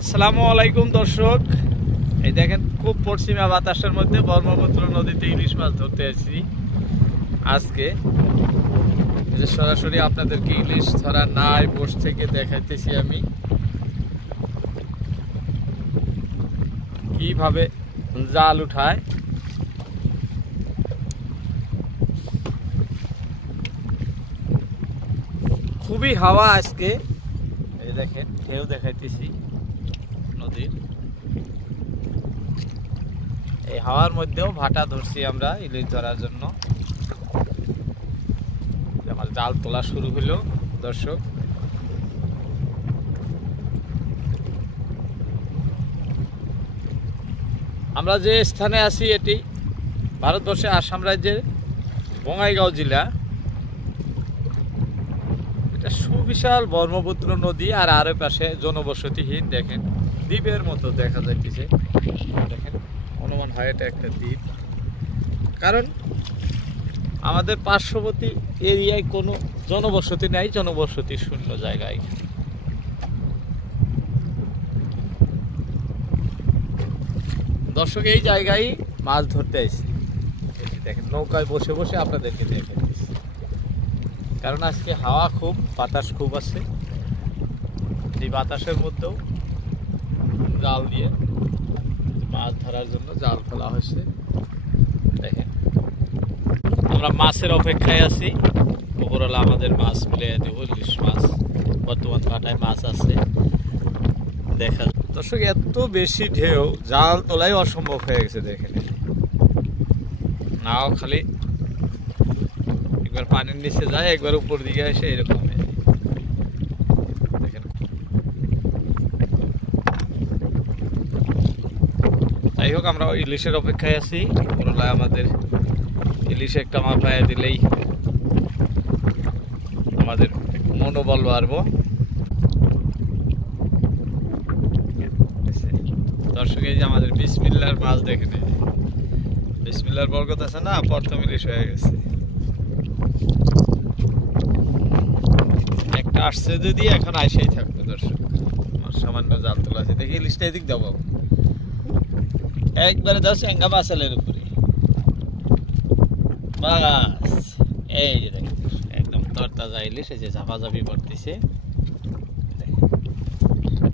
আসসালামু আলাইকুম দর্শক, এই দেখেন খুব পশ্চিমা বাতাসের মধ্যে ব্রহ্মপুত্র নদীতে ইলিশ মাছ ধরতে আসছি আজকে। এই যে সরাসরি আপনাদেরকে ইলিশ ধরা নাই বস থেকে দেখাইতেছি আমি কিভাবে জাল উঠায়। খুবই হাওয়া আজকে, এই দেখেন ঢেউ দেখাইতেছি নদীর। এই হাওয়ার মধ্যেও ভাটা ধরছি আমরা ইলিশ ধরার জন্য। আমার জাল তোলা শুরু হলো দর্শক। আমরা যে স্থানে আছি এটি ভারতবর্ষের আসাম রাজ্যের বঙ্গাইগাঁও জেলা। এটা সুবিশাল ব্রহ্মপুত্র নদী, আর আরো পাশে জনবসতিহীন দেখেন দ্বীপের মতো দেখা যাইতেছে। দেখেন অনুমান হয় এটা একটা দ্বীপ, কারণ আমাদের পার্শ্ববর্তী এরিয়ায় কোনো জনবসতি নাই, জনবসতি শূন্য জায়গায়। দর্শক এই জায়গায় মাছ ধরতে আসছি, দেখেন নৌকায় বসে বসে আপনাদেরকে দেখে দিচ্ছি, কারণ আজকে হাওয়া খুব, বাতাস খুব আছে। এই বাতাসের মধ্যেও জাল দিয়ে মাছ ধরার জন্য জাল ফেলা হয়েছে। দেখেন আমরা মাছের অপেক্ষায় আছি, উপরওয়ালা আমাদের মাছ মিলে দেবো, ইলিশ মাছ বর্তমান ভাটায় মাছ আছে দেখা। দর্শক এত বেশি ঢেউ, জাল তোলাই অসম্ভব হয়ে গেছে। দেখেন নাও খালি একবার পানির নিচে যায়, একবার উপর দিকে আসে, এরকম। দেখেন যাই হোক, আমরা ইলিশের অপেক্ষায় আছি। উপরওয়ালা আমাদের ইলিশ একটা মাপায় দিলেই আমাদের মনোবল বাড়বো। দর্শক এই যে আমাদের বিসমিল্লার মাছ দেখেন, বিসমিল্লার বরকত আছে না, প্রথম ইলিশ হয়ে গেছে। একটা আসছে যদি এখন আইসেই থাকবে দর্শক। আমার সামান্য জাল তোলা আছে, দেখি ইলিশটা এদিক দেবো একবারে দাও চেঙ্গা বাসালের উপরে। বাস এই যে দেখেন একদম তরতাজা ইলিশ, এই যে ঝাপাঝাপি পড়তেছে।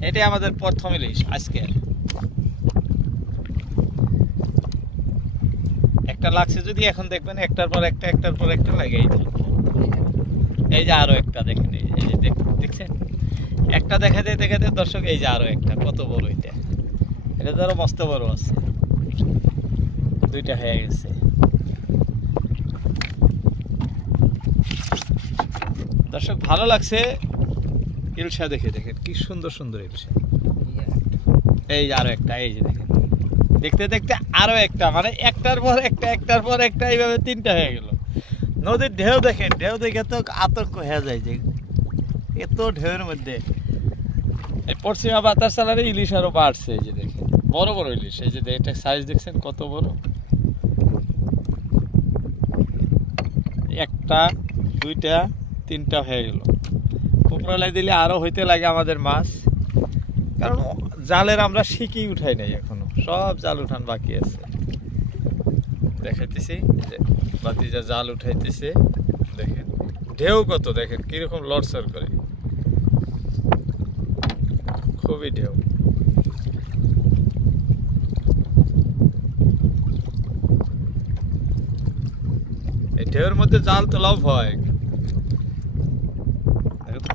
এটাই আমাদের প্রথম ইলিশ আজকে। একটা লাগছে যদি এখন দেখবেন একটার পর একটা, একটার পর একটা লাগেই থাকবে। এই যে আরো একটা দেখেন, এই যে দেখছেন একটা দেখাতে দেখাতে দর্শক, এই যে আরো একটা কত বড়, এটা ধরো মস্ত বড় আছে, দুইটা হয়ে গেছে। দর্শক ভালো লাগছে ইলশা দেখে, দেখেন কি সুন্দর সুন্দর ইলশা। এই যে আরো একটা, এই যে দেখেন দেখতে দেখতে আরো একটা, মানে একটার পর একটা, একটার পর একটা, এইভাবে তিনটা হয়ে গেল। নদীর ঢেউ দেখেন, ঢেউ দেখে তো আতঙ্ক হয়ে যায় যে এত ঢেউয়ের মধ্যে। এই পশ্চিমা বাতাস চালারে ইলিশ আরো বাড়ছে। এই যে দেখেন বড় বড় ইলিশ, এই যে এটা সাইজ দেখছেন কত বড়। একটা, দুইটা, তিনটা হয়ে গেল। উপরালায় দিলে আরো হইতে লাগে আমাদের মাছ, কারণ জালের আমরা শিখি উঠাই নাই এখনো, সব জাল উঠান বাকি আছে। দেখাইতেছি যে বাতিজা জাল উঠাইতেছে, দেখেন ঢেউ কত, দেখেন কিরকম লড়সড় করে, খুবই ঢেউ। এই ঢেউর মধ্যে জাল তোলাও ভয়।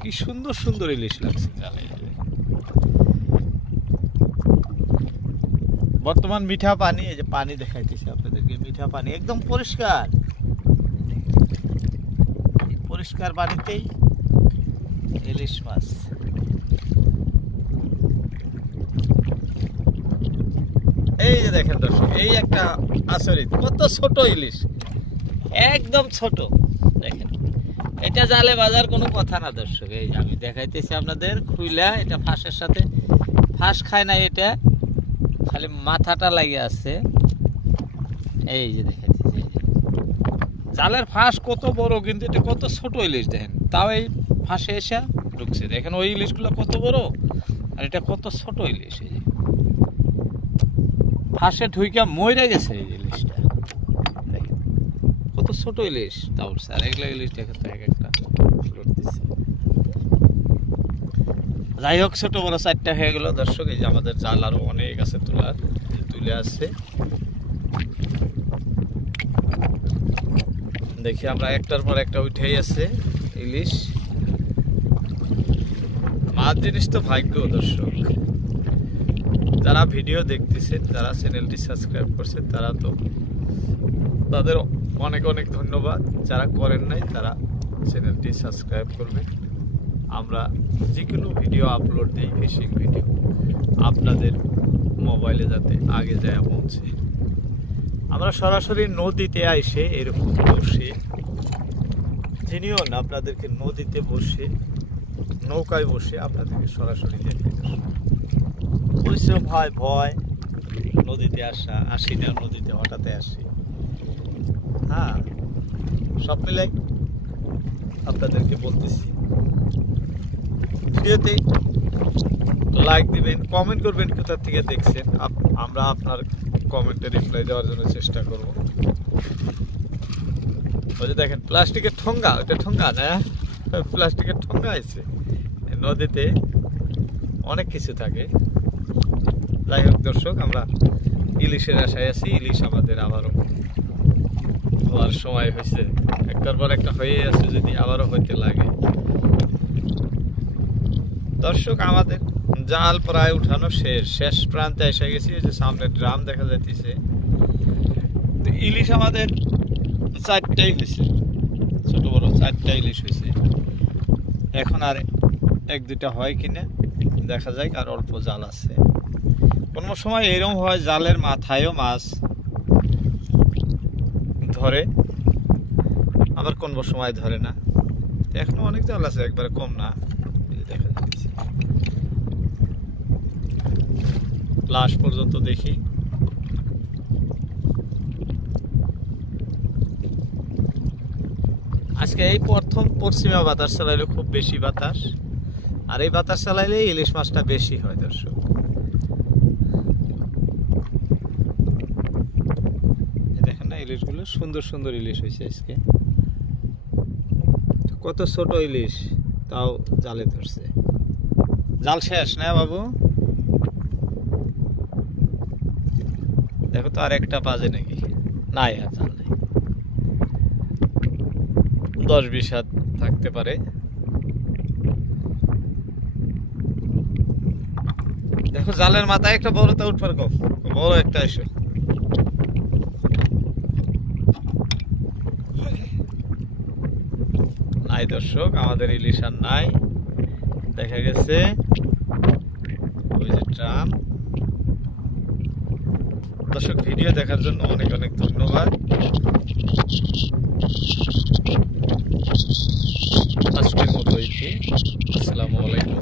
কি সুন্দর সুন্দর ইলিশ লাগছে জালে। বর্তমান মিঠা পানি, এই যে পানি দেখাইতেছি আপনাদেরকে, মিঠা পানি একদম পরিষ্কার, পরিষ্কার পানিতেই ইলিশ মাছ। এই যে দেখেন দর্শক, এই একটা আচরিত, কত ছোট ইলিশ, একদম ছোট। দেখেন এটা জালে বাজার কোনো কথা না দর্শক। এই আমি দেখাইতেছি আপনাদের খুইলা, এটা ফাঁসের সাথে ফাঁস খায় না, এটা খালি মাথাটা লাগে আছে। এই যে দেখাইতেছি জালের ফাঁস কত বড়, কিন্তু এটা কত ছোট ইলিশ দেখেন, তাও এই ফাঁসে এসে ঢুকছে। দেখেন ওই ইলিশগুলো কত বড়, আর এটা কত ছোট ইলিশ, এই যে ফাঁসে ঢুইকা মইরা গেছে এই ইলিশটা, দেখেন কত ছোট ইলিশ তাও উঠছে। আর এগুলো ইলিশ দেখেন তো এক একটা উঠতেছে। যাই হোক, ছোট বড় 4টা হয়ে গেল দর্শক। এই যে আমাদের জাল আরো অনেক আছে তোলার, তুলে আসছে। দেখি আমরা একটার পর একটা উঠেই আছে ইলিশ। মাছ জিনিস তো ভাগ্য দর্শক। যারা ভিডিও দেখতেছেন, যারা চ্যানেলটি সাবস্ক্রাইব করছেন, তারা তো তাদের অনেক অনেক ধন্যবাদ। যারা করেন নাই তারা চ্যানেলটি সাবস্ক্রাইব করবেন। আমরা যে কোনো ভিডিও আপলোড দিই, ফিশিং ভিডিও, আপনাদের মোবাইলে যাতে আগে যায় পৌঁছে। আমরা সরাসরি নদীতে আইসে এরকম বসে, চিনিও না আপনাদেরকে, নদীতে বসে নৌকায় বসে আপনাদেরকে সরাসরি দেখে বলছে ভাই ভয় নদীতে আসি না, নদীতে হঠাৎ আসি। হ্যাঁ, সব মিলাই আপনাদেরকে বলতেছি। ভিডিওতে লাইক দিবেন, কমেন্ট করবেন কোথা থেকে দেখছেন। আমরা আপনার কমেন্টে রিপ্লাই দেওয়ার জন্য চেষ্টা করব। ওই যে দেখেন প্লাস্টিকের ঠোঙ্গা, ওইটা ঠোঙ্গা না, প্লাস্টিকের ঠোঙ্গা আছে। নদীতে অনেক কিছু থাকে। যাই হোক দর্শক, আমরা ইলিশের আশায় আছি। ইলিশ আমাদের আবারও হওয়ার সময় হয়েছে, একটার পর একটা হয়ে আছে, যদি আবারও হইতে লাগে। দর্শক, আমাদের জাল প্রায় উঠানো শেষ প্রান্তে এসে গেছি। যে সামনে ড্রাম দেখা যাইতেছে। ইলিশ আমাদের 4টাই হয়েছে, ছোট বড় 4টা ইলিশ হয়েছে। এখন আর 1-2টা হয় কিনা দেখা যায়। আর অল্প জাল আছে। কোনো সময় এরকম হয় জালের মাথায়ও মাছ ধরে, আবার কোনো সময় ধরে না। এখনো অনেক জাল আছে, একবারে কম না। দেখা যাচ্ছে লাস্ট পর্যন্ত দেখি। আজকে এই প্রথম পশ্চিমা বাতাস চালাইলে, খুব বেশি বাতাস। আর এই বাতাস চালাইলে ইলিশ মাছটা বেশি হয় দর্শক। দেখেন না, ইলিশগুলো সুন্দর সুন্দর ইলিশ হয়েছে আজকে। কত ছোট ইলিশ, তাও জালে ধরছে। জাল শেষ না বাবু? দেখো তো আর একটা বাজে নাকি? নাই, আর জাল নাই। 10-20 হাত থাকতে পারে। দেখো জালের মাথায় একটা বড়টা উঠবার কম, বড় একটা এসে। নাই দর্শক, আমাদের ইলিশ আর নাই, দেখা গেছে ওই যে ড্রাম। দর্শক, ভিডিও দেখার জন্য অনেক অনেক ধন্যবাদ। আজকের মতো আসসালামু আলাইকুম।